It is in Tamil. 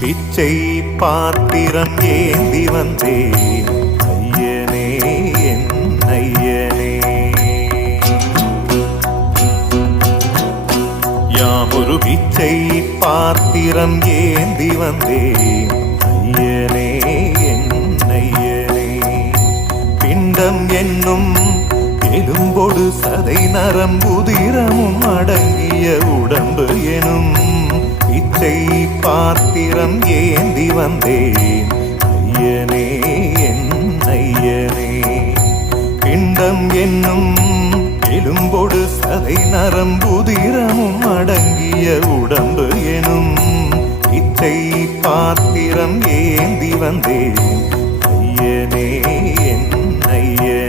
பிச்சை பாத்திரம் ஏந்தி வந்தேன் ஐயனே என் ஐயனே. யாமொரு பிச்சை பாத்திரம் ஏந்தி வந்தேன் ஐயனே என் ஐயனே. பிண்டம் என்னும் எலும்பொடு சதை நரம்புதிரமும் அடங்கிய உடம்பு எனும் பிச்சை பாத்திரம் ஏந்தி வந்தேன் ஐயனே என் ஐயனே. பிண்டம் என்னும் எலும்பொடு சதை நரம்புதிரமும் அடங்கிய உடம்பு எனும் பிச்சை பாத்திரம் ஏந்தி வந்தேன் ஐயனே என் ஐயனே.